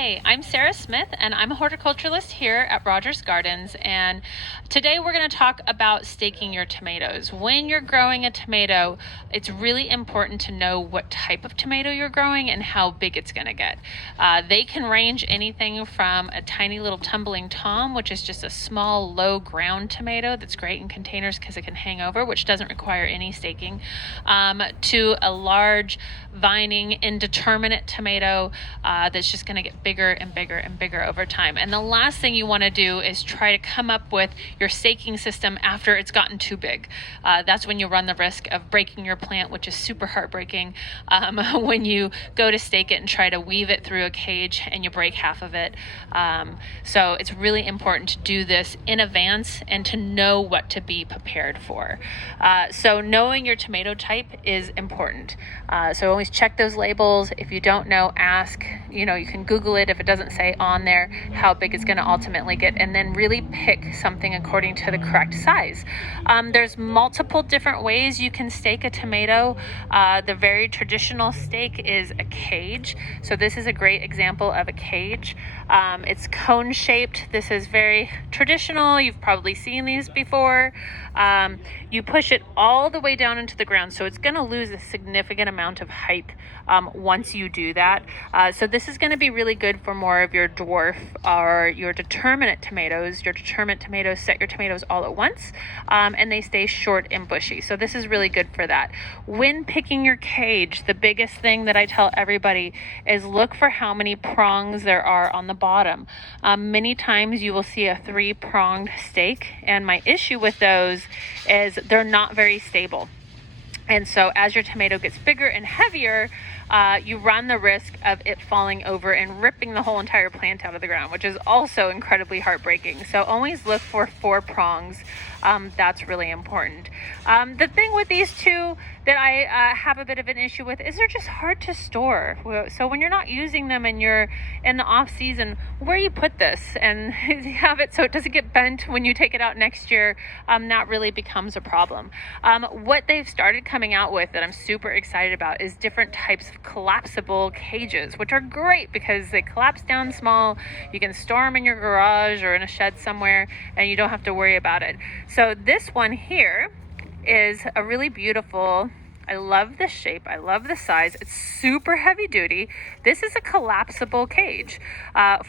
Hi, I'm Sarah Smith and I'm a horticulturalist here at Rogers Gardens, and today we're going to talk about staking your tomatoes. When you're growing a tomato, it's really important to know what type of tomato you're growing and how big it's going to get. They can range anything from a tiny little tumbling tom, which is just a small low ground tomato that's great in containers because it can hang over, which doesn't require any staking, to a large vining indeterminate tomato that's just going to get bigger and bigger and bigger over time. And the last thing you want to do is try to come up with your staking system after it's gotten too big. That's when you run the risk of breaking your plant, which is super heartbreaking when you go to stake it and try to weave it through a cage and you break half of it. So it's really important to do this in advance and to know what to be prepared for. So knowing your tomato type is important. So always check those labels. If you don't know, ask. You can Google it if it doesn't say on there how big it's going to ultimately get, and then really pick something according to the correct size. There's multiple different ways you can stake a tomato. The very traditional stake is a cage. So this is a great example of a cage. It's cone shaped. This is very traditional. You've probably seen these before. You push it all the way down into the ground, so it's going to lose a significant amount of height once you do that. So this is going to be really good for more of your dwarf or your determinate tomatoes. Your determinate tomatoes set your tomatoes all at once, and they stay short and bushy. So this is really good for that. When picking your cage, the biggest thing that I tell everybody is look for how many prongs there are on the bottom. Many times you will see a 3-pronged stake, and my issue with those is they're not very stable. And so as your tomato gets bigger and heavier, you run the risk of it falling over and ripping the whole entire plant out of the ground, which is also incredibly heartbreaking. So always look for 4 prongs. That's really important. The thing with these two that I have a bit of an issue with is they're just hard to store. So when you're not using them and you're in the off season, where you put this and have it so it doesn't get bent when you take it out next year, that really becomes a problem. What they've started coming out with that I'm super excited about is different types of collapsible cages, which are great because they collapse down small. You can store them in your garage or in a shed somewhere and you don't have to worry about it. So this one here is a really beautiful, I love the shape, I love the size, it's super heavy duty. This is a collapsible cage.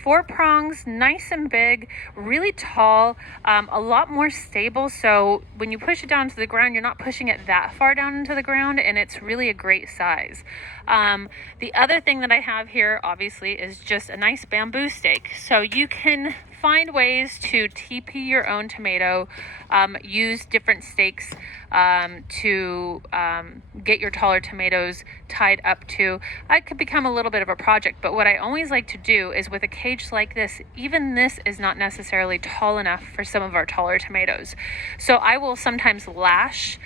4 prongs, nice and big, really tall, a lot more stable, so when you push it down to the ground, you're not pushing it that far down into the ground, and it's really a great size. The other thing that I have here, obviously, is just a nice bamboo stake. So you can find ways to TP your own tomato, use different stakes to get your taller tomatoes tied up to. It could become a little bit of a project, but what I always like to do is with a cage like this, even this is not necessarily tall enough for some of our taller tomatoes. So I will sometimes lash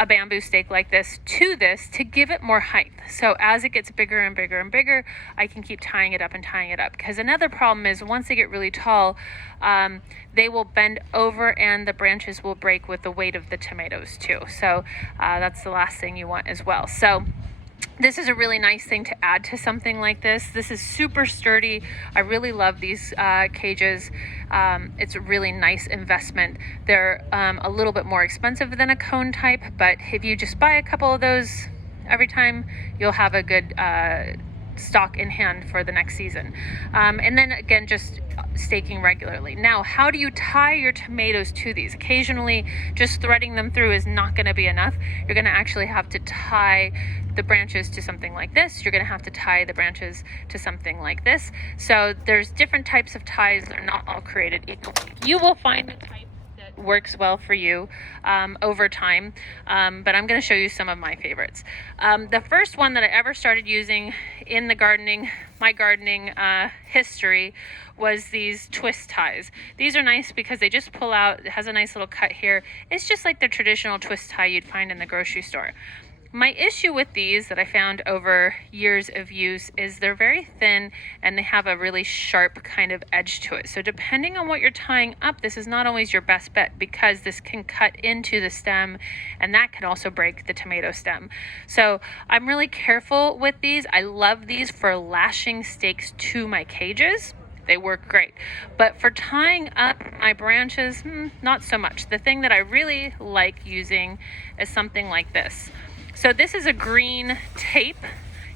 a bamboo stake like this to give it more height. So as it gets bigger and bigger and bigger, I can keep tying it up and tying it up. Because another problem is once they get really tall, they will bend over and the branches will break with the weight of the tomatoes too. So that's the last thing you want as well. So this is a really nice thing to add to something like this. This is super sturdy. I really love these cages. It's a really nice investment. They're a little bit more expensive than a cone type, but if you just buy a couple of those every time, you'll have a good stock in hand for the next season. And then again, just staking regularly. Now, how do you tie your tomatoes to these? Occasionally, just threading them through is not going to be enough. You're going to actually have to tie the branches to something like this. You're going to have to tie the branches to something like this. So there's different types of ties. They're not all created equally. You will find the type that works well for you over time, but I'm going to show you some of my favorites. The first one that I ever started using in my gardening history was these twist ties. These are nice because they just pull out. It has a nice little cut here. It's just like the traditional twist tie you'd find in the grocery store. My issue with these that I found over years of use is they're very thin and they have a really sharp kind of edge to it. So depending on what you're tying up, this is not always your best bet because this can cut into the stem and that can also break the tomato stem. So I'm really careful with these. I love these for lashing stakes to my cages. They work great. But for tying up my branches, not so much. The thing that I really like using is something like this. So this is a green tape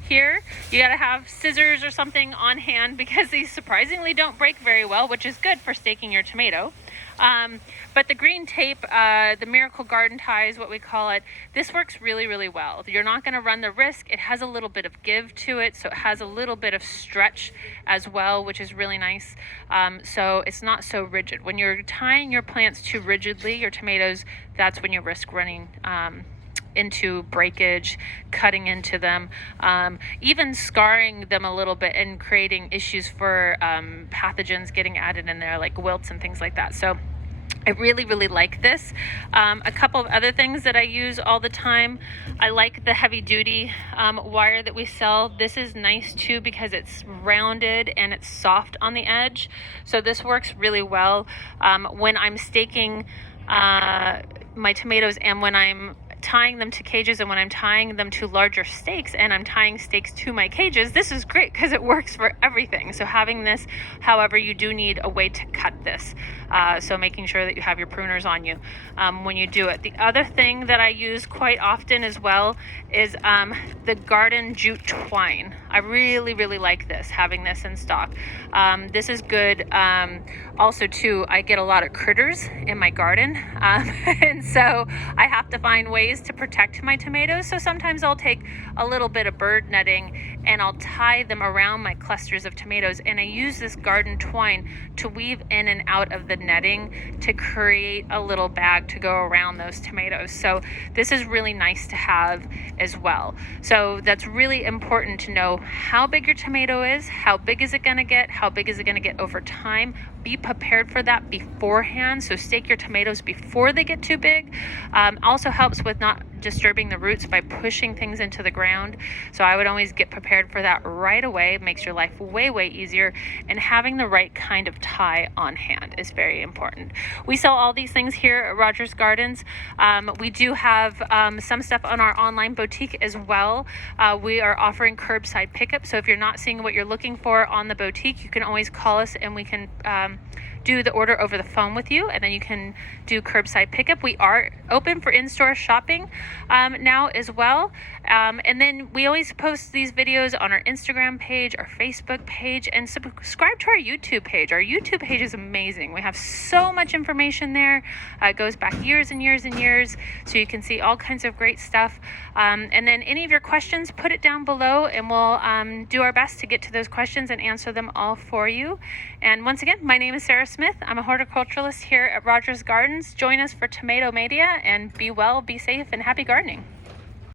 here. You gotta have scissors or something on hand because these surprisingly don't break very well, which is good for staking your tomato. But the green tape, the Miracle Garden Tie is what we call it. This works really, really well. You're not gonna run the risk. It has a little bit of give to it, so it has a little bit of stretch as well, which is really nice. So it's not so rigid. When you're tying your plants too rigidly, your tomatoes, that's when you risk running into breakage, cutting into them, even scarring them a little bit and creating issues for pathogens getting added in there, like wilts and things like that. So I really, really like this. A couple of other things that I use all the time. I like the heavy duty wire that we sell. This is nice too because it's rounded and it's soft on the edge. So this works really well when I'm staking my tomatoes and when I'm tying them to cages and when I'm tying them to larger stakes and I'm tying stakes to my cages, this is great because it works for everything. So having this, however, you do need a way to cut this. So making sure that you have your pruners on you when you do it. The other thing that I use quite often as well is the garden jute twine. I really, really like this, having this in stock. This is good. Also too, I get a lot of critters in my garden. And so I have to find ways to protect my tomatoes. So sometimes I'll take a little bit of bird netting and I'll tie them around my clusters of tomatoes. And I use this garden twine to weave in and out of the netting to create a little bag to go around those tomatoes. So this is really nice to have as well. So that's really important to know how big your tomato is, how big is it going to get, how big is it going to get over time. Be prepared for that beforehand. So stake your tomatoes before they get too big. Also helps with not disturbing the roots by pushing things into the ground. So I would always get prepared for that right away. It makes your life way, way easier. And having the right kind of tie on hand is very important. We sell all these things here at Rogers Gardens. We do have some stuff on our online boutique as well. We are offering curbside pickup. So if you're not seeing what you're looking for on the boutique, you can always call us and we can do the order over the phone with you, and then you can do curbside pickup. We are open for in-store shopping now as well. And then we always post these videos on our Instagram page, our Facebook page, and subscribe to our YouTube page. Our YouTube page is amazing. We have so much information there. It goes back years and years and years, so you can see all kinds of great stuff. And then any of your questions, put it down below, and we'll do our best to get to those questions and answer them all for you. And once again, my name is Sarah Smith. I'm a horticulturalist here at Rogers Gardens. Join us for Tomato Mania, and be well, be safe, and happy gardening.